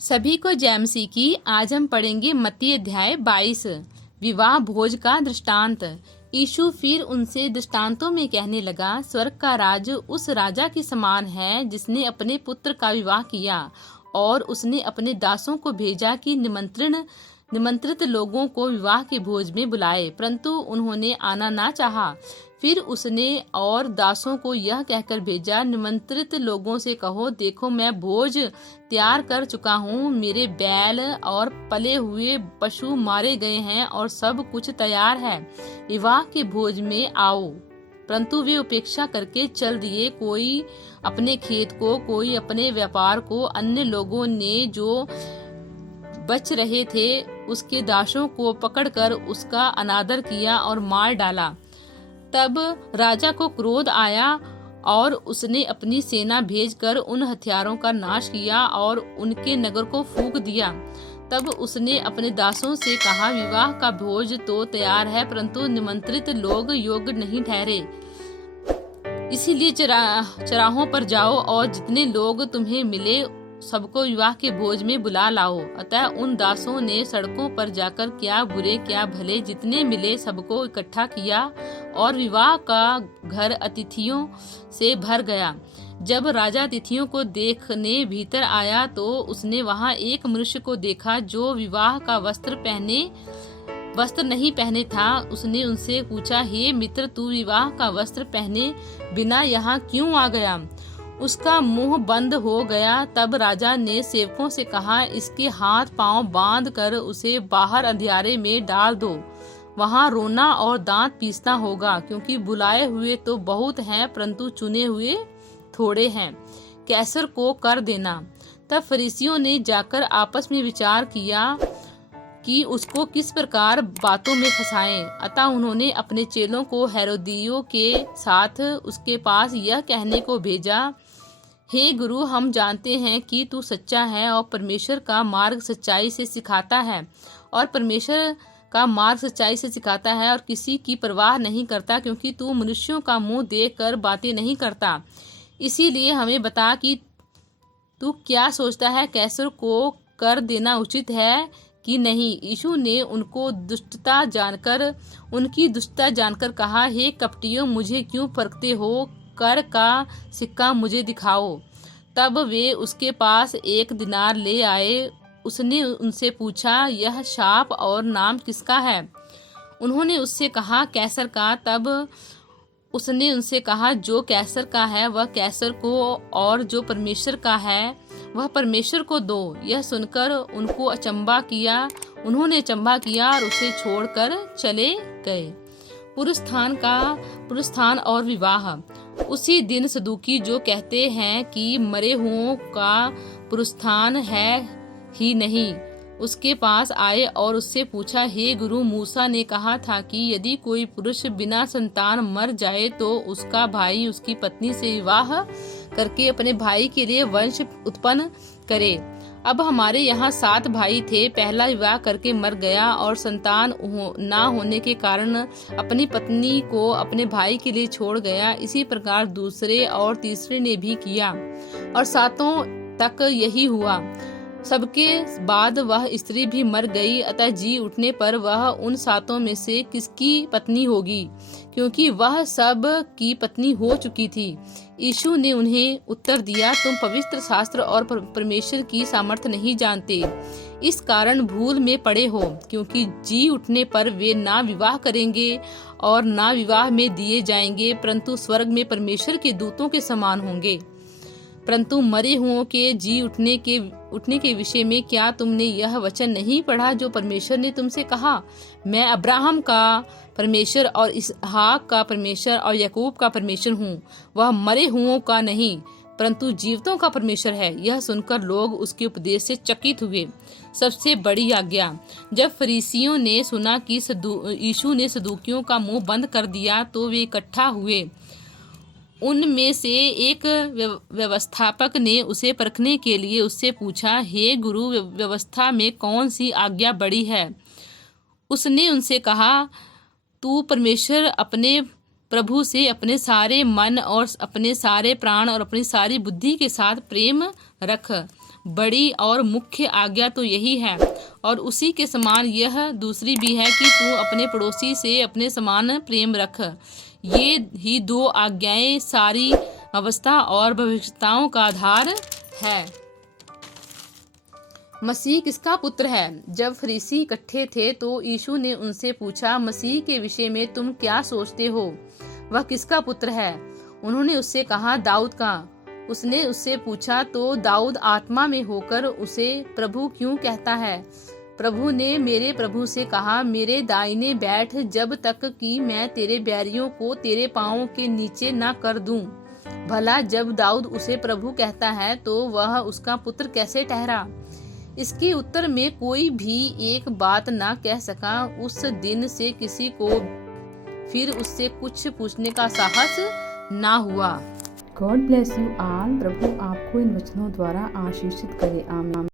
सभी को जैमसी की। आज हम पढ़ेंगे मत्ती अध्याय 22 विवाह भोज का दृष्टांत। यीशु फिर उनसे दृष्टांतों में कहने लगा, स्वर्ग का राज उस राजा के समान है जिसने अपने पुत्र का विवाह किया और उसने अपने दासों को भेजा कि निमंत्रित लोगों को विवाह के भोज में बुलाए, परंतु उन्होंने आना ना चाहा। फिर उसने और दासों को यह कहकर भेजा, निमंत्रित लोगों से कहो, देखो मैं भोज तैयार कर चुका हूँ, मेरे बैल और पले हुए पशु मारे गए हैं और सब कुछ तैयार है, विवाह के भोज में आओ। परंतु वे उपेक्षा करके चल दिए, कोई अपने खेत को, कोई अपने व्यापार को। अन्य लोगों ने जो बच रहे थे उसके दासों को पकड़कर उसका अनादर किया और मार डाला। तब राजा को क्रोध आया और उसने अपनी सेना भेजकर उन हथियारों का नाश किया और उनके नगर को फूंक दिया। तब उसने अपने दासों से कहा, विवाह का भोज तो तैयार है, परंतु निमंत्रित लोग योग्य नहीं ठहरे। इसीलिए चराहों पर जाओ और जितने लोग तुम्हें मिले सबको विवाह के भोज में बुला लाओ। अतः उन दासों ने सड़कों पर जाकर क्या बुरे क्या भले जितने मिले सबको इकट्ठा किया और विवाह का घर अतिथियों से भर गया। जब राजा अतिथियों को देखने भीतर आया तो उसने वहां एक मनुष्य को देखा जो विवाह का वस्त्र नहीं पहने था। उसने उनसे पूछा, हे मित्र, तू विवाह का वस्त्र पहने बिना यहाँ क्यों आ गया? उसका मुंह बंद हो गया। तब राजा ने सेवकों से कहा, इसके हाथ पांव बांध कर उसे बाहर अंधियारे में डाल दो, वहां रोना और दांत पीसना होगा, क्योंकि बुलाए हुए तो बहुत हैं परंतु चुने हुए थोड़े हैं। कैसर को कर देना। तब फरीसियों ने जाकर आपस में विचार किया कि उसको किस प्रकार बातों में फंसाएं। अतः उन्होंने अपने चेलों को हेरोदियों के साथ उसके पास यह कहने को भेजा, हे गुरु, हम जानते हैं कि तू सच्चा है और परमेश्वर का मार्ग सच्चाई से सिखाता है और किसी की परवाह नहीं करता, क्योंकि तू मनुष्यों का मुंह देखकर बातें नहीं करता। इसीलिए हमें बता कि तू क्या सोचता है, कैसर को कर देना उचित है कि नहीं? यीशु ने उनकी दुष्टता जानकर कहा, हे कपटियों, मुझे क्यों परखते हो? कर का सिक्का मुझे दिखाओ। तब वे उसके पास 1 दिनार ले आए। उसने उनसे पूछा, यह शाप और नाम किसका है? उन्होंने उससे कहा, कैसर का। तब उसने उनसे कहा, जो कैसर का है वह कैसर को, और जो परमेश्वर का है वह परमेश्वर को दो। यह सुनकर उन्होंने अचंभा किया और उसे छोड़कर चले गए। पुरुषस्थान और विवाह। उसी दिन सदूकी, जो कहते हैं कि मरे हुओं का पुरुषस्थान है ही नहीं, उसके पास आए और उससे पूछा, हे गुरु, मूसा ने कहा था कि यदि कोई पुरुष बिना संतान मर जाए तो उसका भाई उसकी पत्नी से विवाह करके अपने भाई के लिए वंश उत्पन्न करे। अब हमारे यहाँ 7 भाई थे। पहला विवाह करके मर गया और संतान ना होने के कारण अपनी पत्नी को अपने भाई के लिए छोड़ गया। इसी प्रकार दूसरे और तीसरे ने भी किया और 7 तक यही हुआ। सबके बाद वह स्त्री भी मर गई। अतः जी उठने पर वह उन 7 में से किसकी पत्नी होगी, क्योंकि वह सब की पत्नी हो चुकी थी। यीशु ने उन्हें उत्तर दिया, तुम पवित्र शास्त्र और परमेश्वर की सामर्थ्य नहीं जानते, इस कारण भूल में पड़े हो। क्योंकि जी उठने पर वे ना विवाह करेंगे और ना विवाह में दिए जाएंगे, परंतु स्वर्ग में परमेश्वर के दूतों के समान होंगे। परंतु मरे हुओं के जी उठने के विषय में क्या तुमने यह वचन नहीं पढ़ा जो परमेश्वर ने तुमसे कहा, मैं अब्राहम का परमेश्वर और इसहाक का परमेश्वर और याकूब का परमेश्वर हूँ। वह मरे हुओं का नहीं परंतु जीवितों का परमेश्वर है। यह सुनकर लोग उसके उपदेश से चकित हुए। सबसे बड़ी आज्ञा। जब फरीसियों ने सुना कि यीशु ने सदूकियों का मुंह बंद कर दिया तो वे इकट्ठा हुए। उनमें से एक व्यवस्थापक ने उसे परखने के लिए उससे पूछा, हे गुरु, व्यवस्था में कौन सी आज्ञा बड़ी है? उसने उनसे कहा, तू परमेश्वर अपने प्रभु से अपने सारे मन और अपने सारे प्राण और अपनी सारी बुद्धि के साथ प्रेम रख बड़ी और मुख्य आज्ञा तो यही है, और उसी के समान यह दूसरी भी है कि तू अपने पड़ोसी से अपने समान प्रेम रख। ये ही 2 आज्ञाएं सारी अवस्था और भविष्यताओं का आधार है। मसीह किसका पुत्र है? जब फरीसी इकट्ठे थे तो यीशु ने उनसे पूछा, मसीह के विषय में तुम क्या सोचते हो? वह किसका पुत्र है? उन्होंने उससे कहा, दाऊद का। उसने उससे पूछा, तो दाऊद आत्मा में होकर उसे प्रभु क्यों कहता है? प्रभु ने मेरे प्रभु से कहा, मेरे दाहिने बैठ जब तक कि मैं तेरे बैरियों को तेरे पांवों के नीचे न कर दूं। भला जब दाऊद उसे प्रभु कहता है तो वह उसका पुत्र कैसे ठहरा? इसके उत्तर में कोई भी एक बात ना कह सका। उस दिन से किसी को फिर उससे कुछ पूछने का साहस ना हुआ। God bless you all. प्रभु आपको इन वचनों द्वारा आशीषित करे। आमीन।